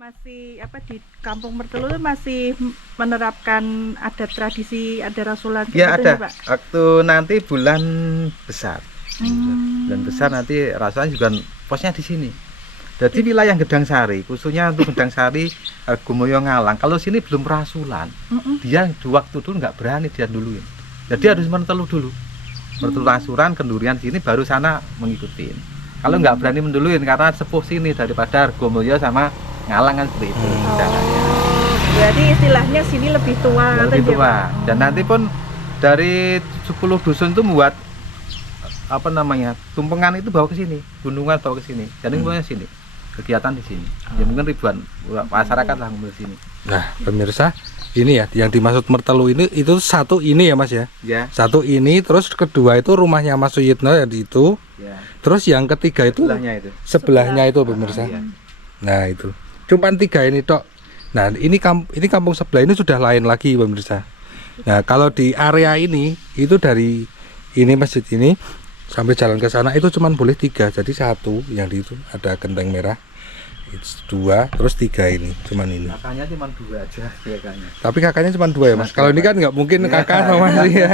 Masih apa di Kampung Mertelu itu masih menerapkan adat tradisi ada rasulan Ya gitu ada. nih, Pak? Waktu nanti bulan besar. Bulan besar nanti rasanya juga posnya di sini. Jadi wilayah Gedang Sari, khususnya untuk Gedang Sari, Argomoyo Ngalang. Kalau sini belum rasulan, dia di waktu dulu nggak berani dia duluin. Jadi harus Mertelu dulu. Mertelu rasulan, kendurian sini baru sana mengikuti. Kalau nggak berani menduluin karena sepuh sini daripada Argomoyo sama Ngalang kan seperti itu. Berarti istilahnya sini lebih tua, Lebih kan, ya, tua. Pak? Dan nanti pun dari 10 dusun itu membuat apa namanya tumpengan itu bawa ke sini, gunungan bawa ke sini. Jadi semuanya sini, kegiatan di sini. Ya mungkin ribuan masyarakat lah ngumpul sini. Nah, pemirsa, ini ya yang dimaksud Mertelu ini itu satu ini ya Mas ya. Ya. Satu ini, terus kedua itu rumahnya Mas Suyitno yang di itu. Ya. Terus yang ketiga itu Sebelahnya itu. sebelahnya itu pemirsa. Iya. Nah, itu. Cuman 3 ini tok. Nah, ini kampung sebelah ini sudah lain lagi pemirsa. Nah, kalau di area ini itu dari ini masjid ini sampai jalan ke sana itu cuman boleh 3. Jadi 1 yang di itu ada genteng merah. Itu 2, terus 3 ini, cuman ini. Kakaknya cuma 2 aja kakaknya. Tapi kakaknya cuma 2 ya Mas. Kalau ini kan nggak mungkin kakak sama Mas ya.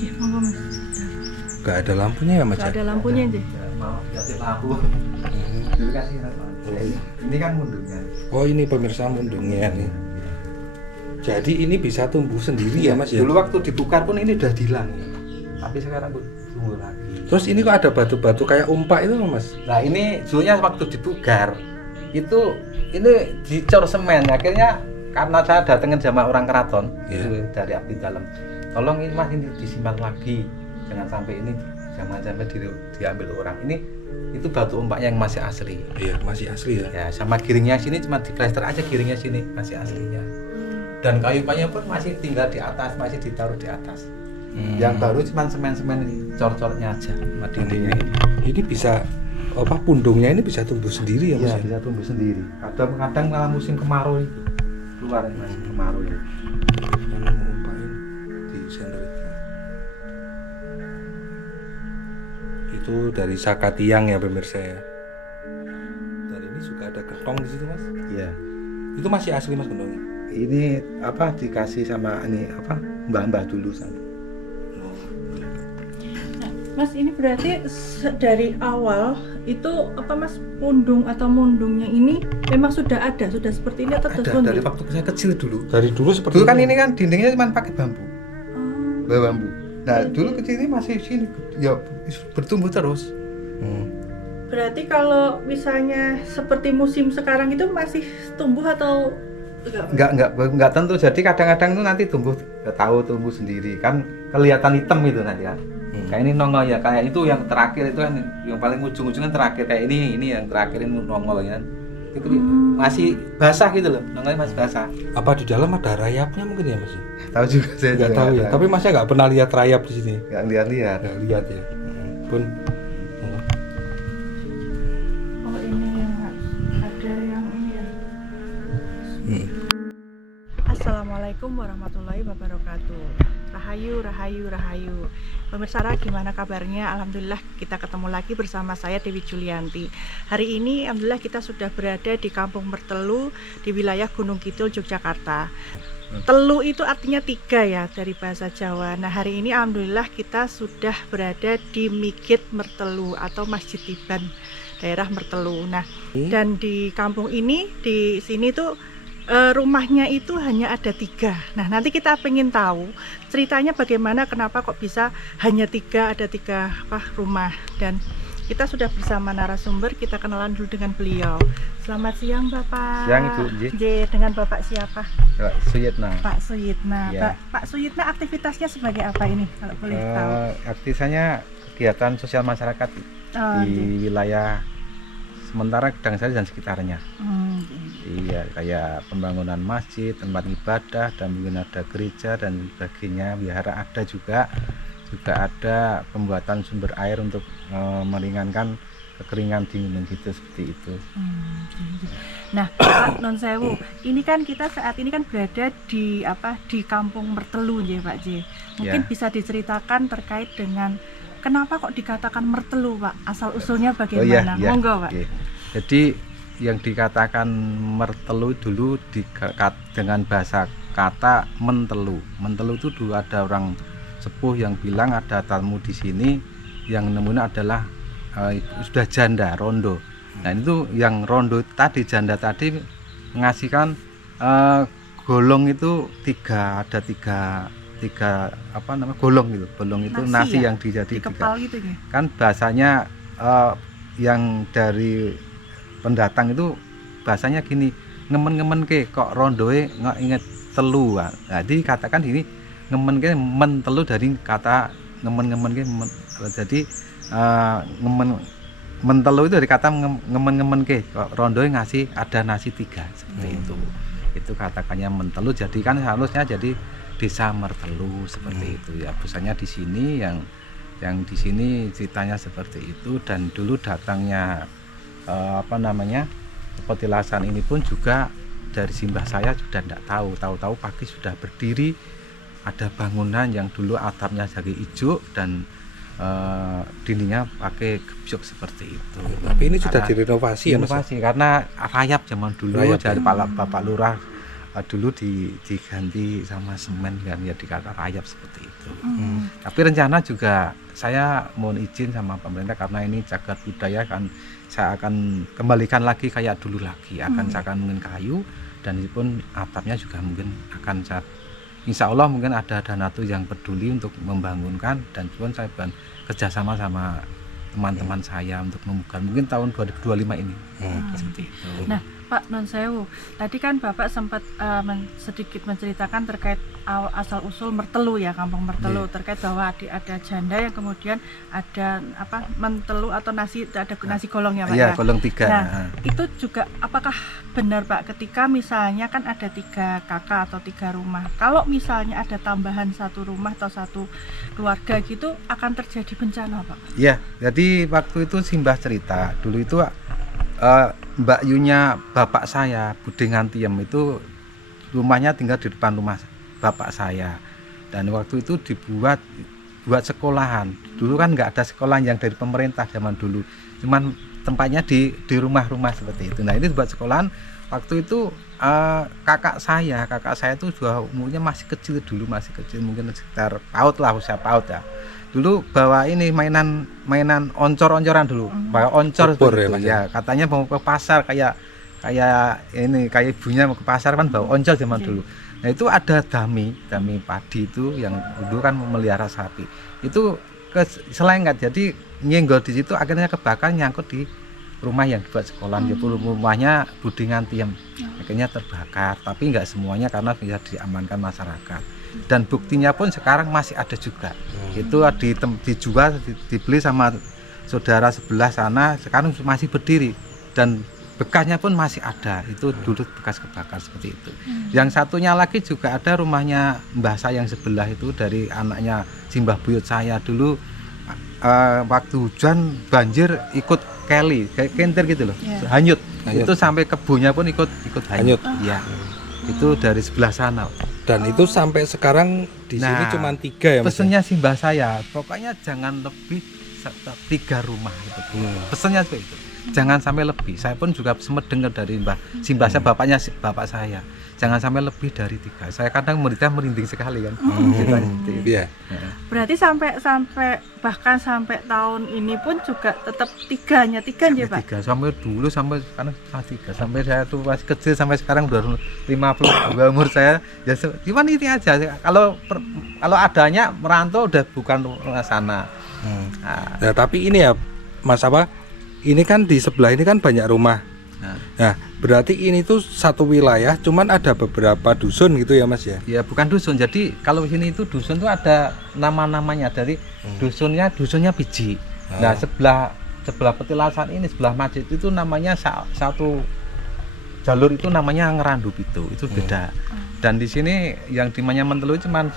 Iya, monggo, Mas. Nggak ada lampunya ya Mas Nggak ya. ada lampunya aja. Mau kasih lampu. Dulu kasih lampu. Ini kan mundurnya. Oh, ini pemirsa mundungnya nih. Jadi ini bisa tumbuh sendiri ya Mas ya. Dulu waktu dibukar pun ini udah hilang. Tapi sekarang tumbuh lagi. Terus ini kok ada batu-batu kayak umpak itu Mas? Nah ini dulunya waktu dibugar itu ini dicor semen, akhirnya karena saya datengin sama orang keraton itu dari abdi dalam, tolong ini Mas ini disimpan lagi, jangan sampai ini jangan sampai diambil orang. Ini itu batu umpaknya yang masih asli. Iya, masih asli ya. Ya sama giringnya sini cuma diplester aja, giringnya sini masih aslinya. Dan kayu-kayunya pun masih tinggal di atas, masih ditaruh di atas. Yang baru cuma semen-semen cor-cornya aja, sama dindingnya ini. Ini bisa apa pundungnya ini bisa tumbuh sendiri ya Mas? Iya, Ya? bisa tumbuh sendiri. Kadang-kadang malah musim kemarau itu keluar musim kemarau ya. Umpak ini di senderitnya. Itu dari Saka Tiang ya pemirsa ya. Dan ini juga ada gentong di situ Mas. Iya. Itu masih asli Mas gentongnya? Ini apa dikasih sama ini apa mbah-mbah dulu sama. Mas, ini berarti dari awal itu apa Mas, pundung atau mundungnya ini memang sudah ada, sudah seperti ini atau Ada terus dari waktu saya kecil dulu. Dari dulu seperti Dulu kan ini kan dindingnya cuma pakai bambu. Oh, Bambu. Nah, dulu kecil ini masih sini ya bertumbuh terus. berarti kalau misalnya seperti musim sekarang itu masih tumbuh atau Enggak tentu. Jadi kadang-kadang itu nanti tumbuh, nggak tahu tumbuh sendiri kan kelihatan hitam itu nanti kan. Kayak ini nongol ya, kayak itu yang terakhir itu kan yang paling ujung-ujungnya terakhir kayak ini yang terakhir ini nongol ya kan. Itu masih basah gitu loh, nongolnya masih basah. apa di dalam ada rayapnya mungkin ya Mas? Tahu juga saya Nggak tahu ya. Tapi Masnya nggak pernah lihat rayap di sini? nggak lihat-lihat. Nggak lihat ya. Pun oh ini yang ada yang ini ya. Assalamualaikum Assalamualaikum warahmatullahi wabarakatuh. Rahayu, rahayu, rahayu. Pemirsa, gimana kabarnya? Alhamdulillah kita ketemu lagi bersama saya Dewi Julianti. Hari ini alhamdulillah kita sudah berada di Kampung Mertelu di wilayah Gunung Kidul, Yogyakarta. Telu itu artinya 3 ya dari bahasa Jawa. Nah, hari ini alhamdulillah kita sudah berada di Mikit Mertelu atau Masjid Tiban daerah Mertelu. Nah, dan di kampung ini di sini tuh rumahnya itu hanya ada 3. Nah, nanti kita pengen tahu ceritanya bagaimana, kenapa kok bisa hanya 3, ada 3 rumah. Dan kita sudah bersama narasumber, kita kenalan dulu dengan beliau. Selamat siang Bapak. Siang Ibu. Dengan Bapak siapa? Pak Suyitna. Pak Suyitna. Ya. Pak Suyitna aktivitasnya sebagai apa ini kalau boleh tahu? Aktivitasnya kegiatan sosial masyarakat di wilayah sementara Gedangsari dan sekitarnya. Iya, kayak pembangunan masjid, tempat ibadah, dan mungkin ada gereja dan sebagainya, wihara ada juga ada pembuatan sumber air untuk meringankan kekeringan di gunung gitu, seperti itu. Nah, Pak Non Sewu, ini kan kita saat ini kan berada di Kampung Mertelu ya Pak J. Mungkin bisa diceritakan terkait dengan kenapa kok dikatakan Mertelu, Pak? Asal usulnya bagaimana? Monggo, Pak. Iya. Jadi yang dikatakan Mertelu dulu dengan bahasa kata mentelu. Mentelu itu dulu ada orang sepuh yang bilang ada tamu di sini yang nemuin adalah sudah janda rondo. Nah, itu yang rondo tadi, janda tadi mengasihkan golong itu 3, ada 3 golong gitu. Golong itu nasi yang dijadi 3. Gitu ya? Kan bahasanya yang dari pendatang itu bahasanya gini, ngemen-ngemen ke kok rondoe nggak inget telu. Jadi katakan ini ngemen ke mentelu dari kata ngemen-ngemen ke jadi mentelu itu dari kata ngemen-ngemen ke kok rondoe ngasih ada nasi 3 seperti itu katakannya mentelu. Jadi kan harusnya jadi desa Mertelu seperti itu ya. Biasanya di sini yang di sini ceritanya seperti itu. Dan dulu datangnya petilasan ini pun juga dari simbah saya sudah tidak tahu pagi sudah berdiri, ada bangunan yang dulu atapnya jadi hijau dan dindingnya pakai gebyok seperti itu. Tapi ini sudah direnovasi ya Mas? Karena rayap zaman dulu dari Bapak Lurah dulu diganti sama semen kan, ya dikata rayap seperti itu. Tapi rencana juga saya mohon izin sama pemerintah karena ini cagar budaya kan, saya akan kembalikan lagi kayak dulu lagi, saya akan mungkin kayu dan itu pun atapnya juga mungkin akan saya, insya Allah mungkin ada dana tuh yang peduli untuk membangunkan, dan pun saya kerjasama sama teman-teman saya untuk membuka mungkin tahun 2025 ini. Seperti itu. Nah, Pak Non Sewu, tadi kan Bapak sempat sedikit menceritakan terkait asal usul Mertelu ya, Kampung Mertelu, terkait bahwa ada janda yang kemudian ada mentelu atau nasi, ada nasi golong ya Pak? Iya, golong 3. Nah, itu juga apakah benar Pak ketika misalnya kan ada 3 kakak atau 3 rumah, kalau misalnya ada tambahan 1 rumah atau 1 keluarga gitu akan terjadi bencana Pak? Iya, jadi waktu itu simbah cerita dulu itu Mbak Yunya bapak saya, Bude Ngantiem, itu rumahnya tinggal di depan rumah bapak saya. Dan waktu itu buat sekolahan. Dulu kan nggak ada sekolah yang dari pemerintah zaman dulu. Cuman tempatnya di rumah-rumah seperti itu. Nah, ini buat sekolahan. Waktu itu kakak saya itu juga umurnya masih kecil dulu, mungkin sekitar PAUD lah, usia PAUD ya. Dulu bawa ini mainan oncor-oncoran dulu, bawa oncor ya, katanya mau ke pasar kayak ibunya mau ke pasar kan bawa oncor zaman dulu. Nah, itu ada dami padi itu yang dulu kan memelihara sapi. Itu selengkat, jadi nyenggol di situ akhirnya kebakar nyangkut di rumah yang dibuat sekolahan. Rumahnya Bude Ngantiem. Akhirnya terbakar, tapi nggak semuanya karena bisa diamankan masyarakat. Dan buktinya pun sekarang masih ada juga. Itu dijual, dibeli sama saudara sebelah sana, sekarang masih berdiri dan bekasnya pun masih ada. Itu dulu bekas kebakar seperti itu. Yang satunya lagi juga ada rumahnya mbah saya yang sebelah itu, dari anaknya simbah buyut saya dulu. Waktu hujan banjir ikut kentir gitu loh, hanyut. Itu sampai kebunnya pun ikut hanyut. Iya. Itu dari sebelah sana. Dan itu sampai sekarang di sini Nah, cuma 3 ya Mas? pesennya simbah saya, pokoknya jangan lebih 3 rumah gitu. Pesennya seperti itu. Jangan sampai lebih. Saya pun juga sempat dengar dari simbah saya, bapak saya. Jangan sampai lebih dari 3. Saya kadang merinding sekali kan. Ceritanya seperti itu. Iya. Berarti sampai bahkan sampai tahun ini pun juga tetap 3 ya Pak? 3 sampai dulu sampai sekarang 3. Sampai saya tuh masih kecil sampai sekarang udah 52 umur saya. Ya cuman ini aja. Kalau adanya merantau udah bukan ke sana. Nah, tapi ini ya Mas ini kan di sebelah ini kan banyak rumah. Nah, berarti ini tuh satu wilayah, cuman ada beberapa dusun gitu ya Mas ya? Ya bukan dusun. Jadi kalau sini itu dusun tuh ada nama-namanya dari dusunnya biji. Nah sebelah petilasan ini, sebelah masjid itu namanya satu jalur itu namanya Ngerandup itu beda. Dan di sini yang dimanya Mentelu cuman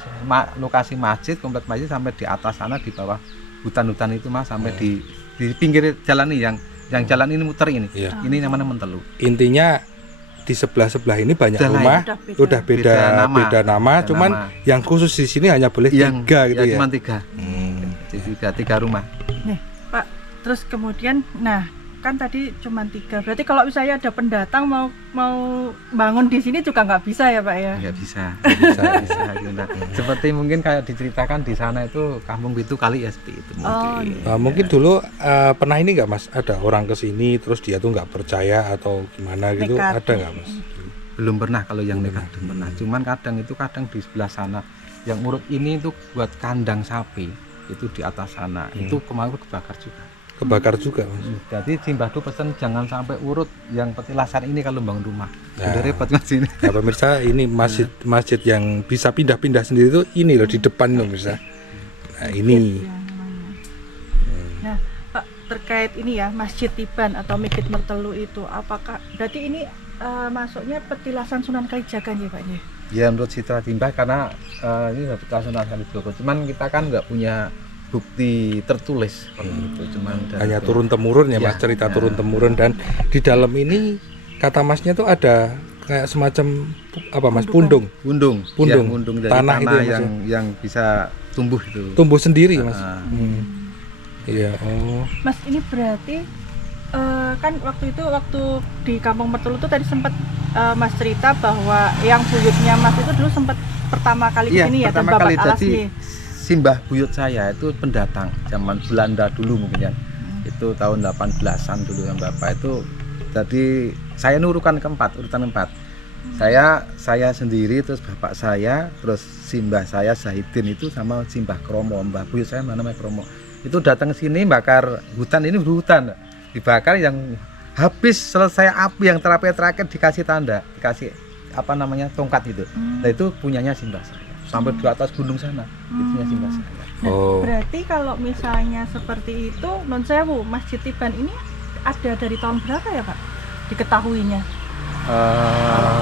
lokasi masjid, komplek masjid sampai di atas sana di bawah hutan-hutan itu Mas, sampai di pinggir jalan ini yang jalan ini muter ini. Ini namanya Mentelu. Intinya di sebelah ini banyak rumah udah beda nama, cuman yang khusus di sini hanya boleh 3 gitu ya. Cuma 3. Jadi 3 rumah. Nih Pak, terus kemudian kan tadi cuma 3. Berarti kalau misalnya ada pendatang mau bangun di sini juga nggak bisa ya Pak ya? Nggak bisa. Nah, seperti mungkin kayak diceritakan di sana itu kampung itu kali ya seperti itu mungkin. Mungkin dulu pernah ini nggak Mas, ada orang ke sini terus dia tuh nggak percaya atau gimana gitu, nekat. ada nggak Mas? Belum pernah kalau yang nekat belum pernah. Cuman kadang di sebelah sana yang urut ini itu buat kandang sapi itu di atas sana itu kemarin kebakar juga Mas. Jadi simbah itu pesan jangan sampai urut yang petilasan ini kalau bangun rumah. Udah repot Mas ini. Nah pemirsa, ini masjid yang bisa pindah-pindah sendiri itu ini loh di depan loh pemirsa. Nah ini. Nah Pak, terkait ini ya Masjid Tiban atau Mikit Mertelu itu, apakah berarti ini masuknya petilasan Sunan Kalijaga ya Pak ya? Ya menurut Citra Timbah karena ini petilasan Sunan Kalijaga. Cuman kita kan nggak punya bukti tertulis itu, cuman hanya turun temurun ya Mas, cerita turun temurun. Dan di dalam ini kata Masnya tuh ada kayak semacam apa Mas, pundung dari tanah itu ya, yang bisa tumbuh sendiri Mas. Iya. Mas ini berarti kan waktu di Kampung Mertelu itu tadi sempat Mas cerita bahwa yang buyutnya Mas itu dulu sempat pertama kali ke sini ya, dan Bapak Alasmi. Simbah buyut saya itu pendatang zaman Belanda dulu mungkin ya. Itu tahun 18-an dulu yang Bapak itu. Jadi saya urutan keempat. Saya sendiri, terus bapak saya, terus simbah saya Zahidin itu sama simbah Kromo, mbah buyut saya namanya Kromo. Itu datang ke sini bakar hutan, ini hutan dibakar yang habis selesai api yang terakhir dikasih tanda, dikasih tongkat itu. Nah itu punyanya simbah saya. Sampai di atas gunung sana, itunya simbah saya. Berarti kalau misalnya seperti itu, non sewu, Masjid Tiban ini ada dari tahun berapa ya Pak? Diketahuinya?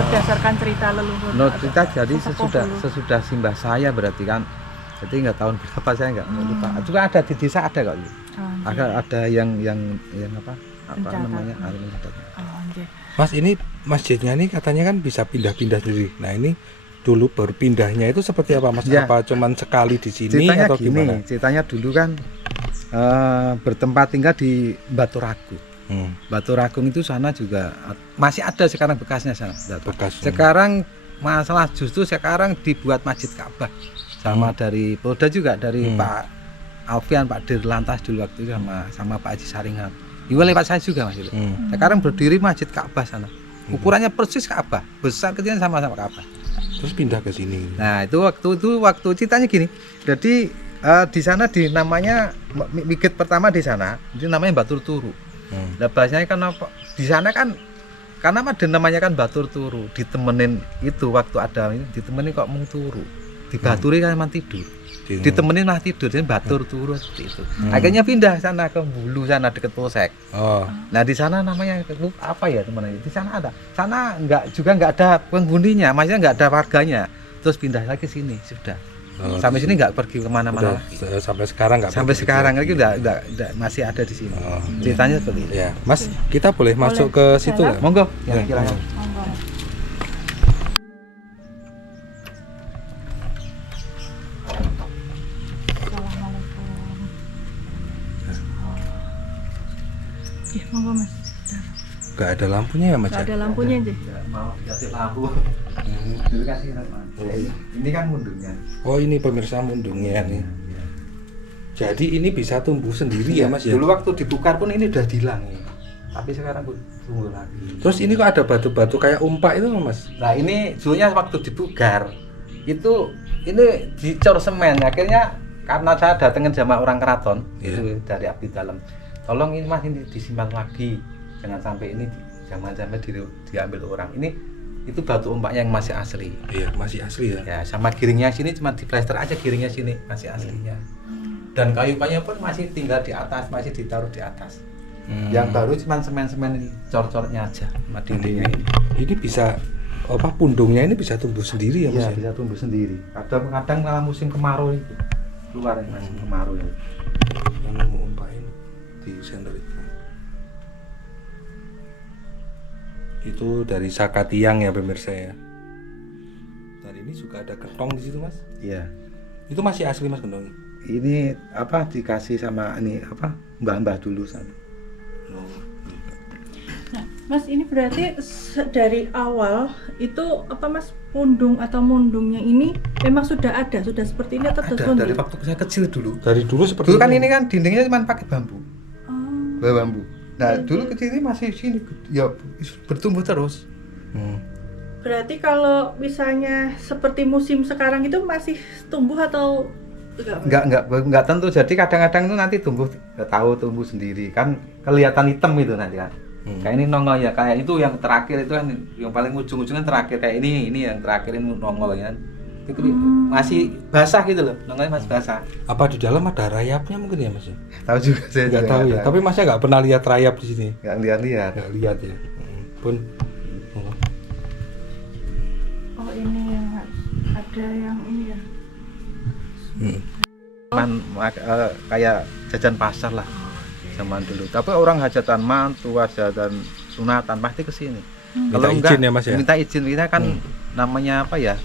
Berdasarkan cerita leluhur. Cerita jadi sesudah simbah saya berarti kan. Jadi nggak tahun berapa saya nggak lupa. Juga ada di desa ada kok. Ada yang apa namanya? Mas ini masjidnya ini katanya kan bisa pindah-pindah sendiri. Nah ini dulu baru pindahnya itu seperti apa Mas? Ya. Apa cuman sekali di sini ceritanya atau gimana? Ceritanya dulu kan bertempat tinggal di Batu Ragung. Batu Ragung itu sana juga masih ada sekarang bekasnya sana. Sekarang masalah justru sekarang dibuat Masjid Ka'bah sama dari Polda juga, dari Pak Alfian, Pak Dirlantas dulu waktu itu sama Pak Haji Saringan. Juga lewat saya juga Mas. Sekarang berdiri Masjid Ka'bah sana. Ukurannya persis Ka'bah, besar kecilnya sama-sama Ka'bah. Terus pindah ke sini. Nah itu waktu ceritanya gini. Jadi di sana namanya Mikit pertama di sana, itu namanya Batur Turu. Nah bahasanya kan apa? Di sana kan karena ada namanya kan Batur Turu, ditemenin itu waktu ada ini ditemenin kok mau turu, dibaturi kan emang tidur, ditemenin mah tidur, jadi Batur Turu seperti itu. Akhirnya pindah sana ke Bulu sana deket Polsek. Nah di sana namanya apa ya teman-teman? Di sana ada, sana nggak ada penghuninya, maksudnya nggak ada warganya. Terus pindah lagi sini sudah. Sampai sini nggak pergi kemana-mana lagi. Sampai sekarang nggak. Sampai sekarang lagi udah masih ada di sini. Ceritanya seperti itu. Ya, Mas, kita boleh masuk ke situ nggak? Monggo. Ya, silakan. nggak ada lampunya ya Mas? Nggak Ya? ada lampunya aja. Nggak mau dikasih lampu. Dulu kasih lampu. Ini kan mundurnya. Oh ini pemirsa mundungnya nih. Jadi ini bisa tumbuh sendiri ya Mas ya? Dulu waktu dibukar pun ini udah hilang ya. Tapi sekarang tumbuh lagi. Terus ini kok ada batu-batu kayak umpak itu Mas? Nah ini dulunya waktu dibukar itu ini dicor semen, akhirnya karena saya datengin sama orang keraton itu dari abdi dalam, tolong ini Mas ini disimpan lagi, jangan sampai ini jangan sampai diambil orang. Ini itu batu umpaknya yang masih asli. Iya masih asli ya. Ya sama giringnya sini cuma diplester aja, giringnya sini masih aslinya. Dan kayu-kayunya pun masih tinggal di atas, masih ditaruh di atas. Yang baru cuma semen-semen ini, cor-cornya aja sama dindingnya ini. Ini bisa apa pundungnya ini bisa tumbuh sendiri ya Mas? Iya, bisa tumbuh sendiri. Kadang-kadang dalam musim kemarau itu keluar musim kemarau ya. Yang mau umpain di senter itu dari Saka Tiang ya pemirsa ya. Dan ini juga ada gentong di situ Mas. Iya. Itu masih asli Mas gentong? Ini apa dikasih sama ini apa mbah-mbah dulu sana. Nah, Mas ini berarti dari awal itu apa Mas pundung atau mundungnya ini memang sudah seperti ini atau Ada dari waktu saya kecil dulu. Dari dulu seperti Dulu kan ini kan dindingnya cuma pakai bambu. Oh. Bambu. Nah, dulu kecil ini masih sini ya bertumbuh terus. Berarti kalau misalnya seperti musim sekarang itu masih tumbuh atau Enggak tentu. Jadi kadang-kadang itu nanti tumbuh tumbuh sendiri kan kelihatan hitam itu nanti kan. Kayak ini nongol ya, kayak itu yang terakhir itu kan yang paling ujung-ujungnya terakhir kayak ini yang terakhir ini nongol ya. Itu masih basah gitu loh, nongolnya masih basah. Apa di dalam ada rayapnya mungkin ya Mas? Tahu juga saya Nggak tahu ya. Tapi Masnya nggak pernah lihat rayap di sini? Nggak lihat-lihat. Nggak lihat ya. Pun. Oh ini yang ada yang ini ya. Kayak jajan pasar lah zaman dulu. Tapi orang hajatan mantu, hajatan sunatan pasti ke sini. Kalau Minta enggak izin ya, Mas ya? minta izin, kita kan namanya apa ya?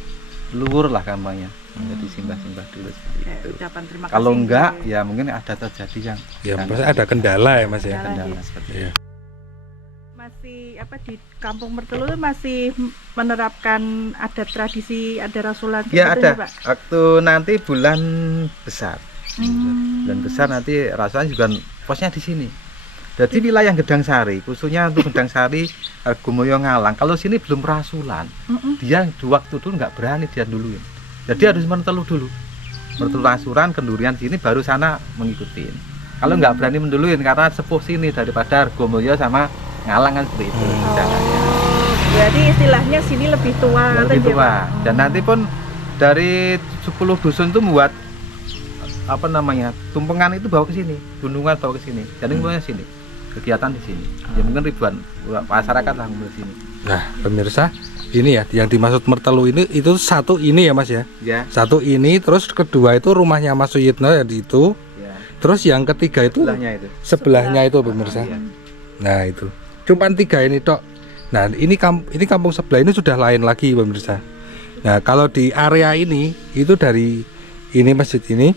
Luhur lah namanya. Jadi simbah-simbah dulu seperti Kayak itu. ucapan terima kasih. Kalau enggak ya mungkin ada terjadi yang Ya pasti ada kendala ya Mas ya. kendala seperti itu. Iya. Masih apa di Kampung Mertelu itu masih menerapkan adat tradisi ada rasulan Ya gitu ada. Pak? Waktu nanti bulan besar. Bulan besar nanti rasanya juga posnya di sini. Jadi wilayah Gedang Sari, khususnya untuk Gedang Sari, Gumoyo Ngalang. Kalau sini belum rasulan, dia di waktu dulu nggak berani dia duluin. Jadi harus Mertelu dulu. Mertelu rasulan, kendurian sini, baru sana mengikutin. Kalau nggak berani menduluin karena sepuh sini daripada Gumoyo sama Ngalang kan seperti itu. Caranya. Berarti istilahnya sini lebih tua. Lebih tua. Dan nanti pun dari 10 dusun itu membuat apa namanya tumpengan itu bawa ke sini, gunungan bawa ke sini. Jadi semuanya sini. Kegiatan di sini. Ya mungkin ribuan masyarakat lah di sini. Nah, pemirsa, ini ya yang dimaksud Mertelu ini itu satu ini ya Mas ya. Ya. Satu ini, terus kedua itu rumahnya Mas Suyitno ya di itu. Ya. Terus yang ketiga itu sebelahnya itu pemirsa. Iya. Nah, itu. Cuman 3 ini tok. Nah, ini kampung sebelah ini sudah lain lagi pemirsa. Nah, kalau di area ini itu dari ini masjid ini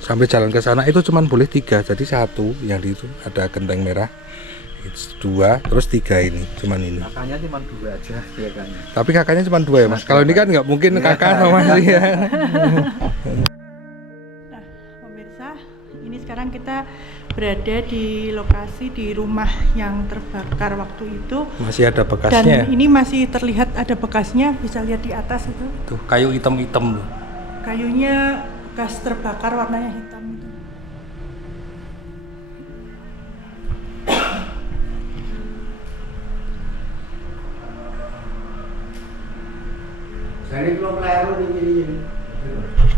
sampai jalan ke sana itu cuman boleh 3. Jadi 1 yang di itu ada genteng merah. 2, terus 3 ini, cuman ini. Kakaknya cuma 2 aja kakaknya. Tapi kakaknya cuma 2 ya Mas. Kalau ini kan nggak mungkin kakak sama sih ya. Nah, pemirsa, ini sekarang kita berada di lokasi di rumah yang terbakar waktu itu. Masih ada Dan bekasnya. ini masih terlihat ada bekasnya, bisa lihat di atas itu. Tuh, kayu hitam-hitam tuh. Kayunya bekas terbakar warnanya hitam itu.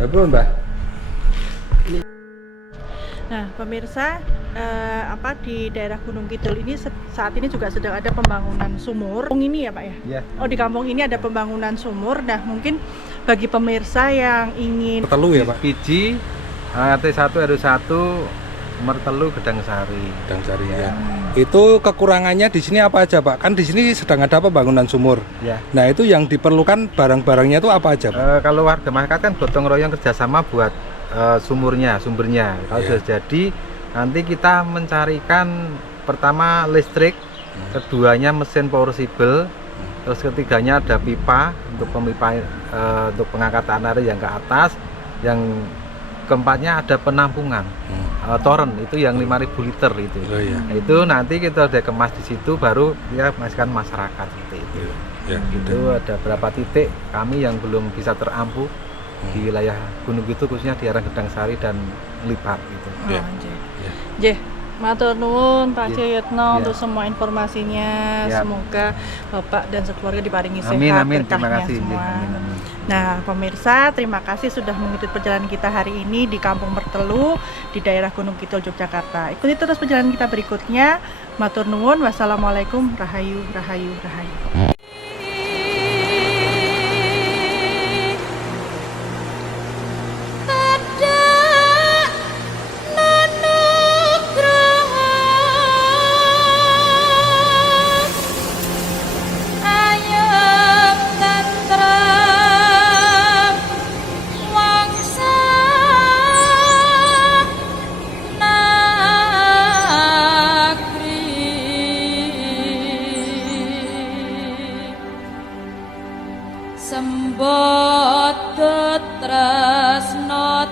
Apa Mbak? Nah, pemirsa, di daerah Gunung Kidul ini saat ini juga sedang ada pembangunan sumur. Ini ya Pak ya? Iya. Oh, di kampung ini ada pembangunan sumur. Nah, mungkin bagi pemirsa yang ingin Mertelu ya Pak? Biji RT1 RW1 Mertelu Gedang Sari. Gedang Sari ya. Itu kekurangannya di sini apa aja Pak? Kan di sini sedang ada pembangunan sumur. Ya. Nah, itu yang diperlukan barang-barangnya itu apa aja Pak? Kalau warga masyarakat kan gotong royong kerjasama buat sumbernya. Kalau Iya. sudah jadi, nanti kita mencarikan pertama listrik keduanya mesin powersible, terus ketiganya ada pipa untuk untuk pengangkatan air yang ke atas, yang keempatnya ada penampungan toren itu yang 5.000 liter itu. Oh, iya. Nah, itu nanti kita udah kemas di situ baru dia masukkan masyarakat seperti itu. Ya, Itu ada berapa titik kami yang belum bisa terampu di wilayah Gunung Kidul, khususnya di arah Gedang Sari dan Lipat gitu. Ya. Ya. Jeh, matur nuwun Pak Ya. Cayetno Ya. untuk semua informasinya. Ya. Semoga Bapak dan sekeluarga diparingi sehat Amin amin, terima berkahnya kasih. semua. Amin, amin. Nah, pemirsa, terima kasih sudah mengikuti perjalanan kita hari ini di Kampung Mertelu di daerah Gunung Kidul, Yogyakarta. Ikuti terus perjalanan kita berikutnya. Matur nuwun. Wassalamualaikum. Rahayu, rahayu, rahayu. Sembada tresna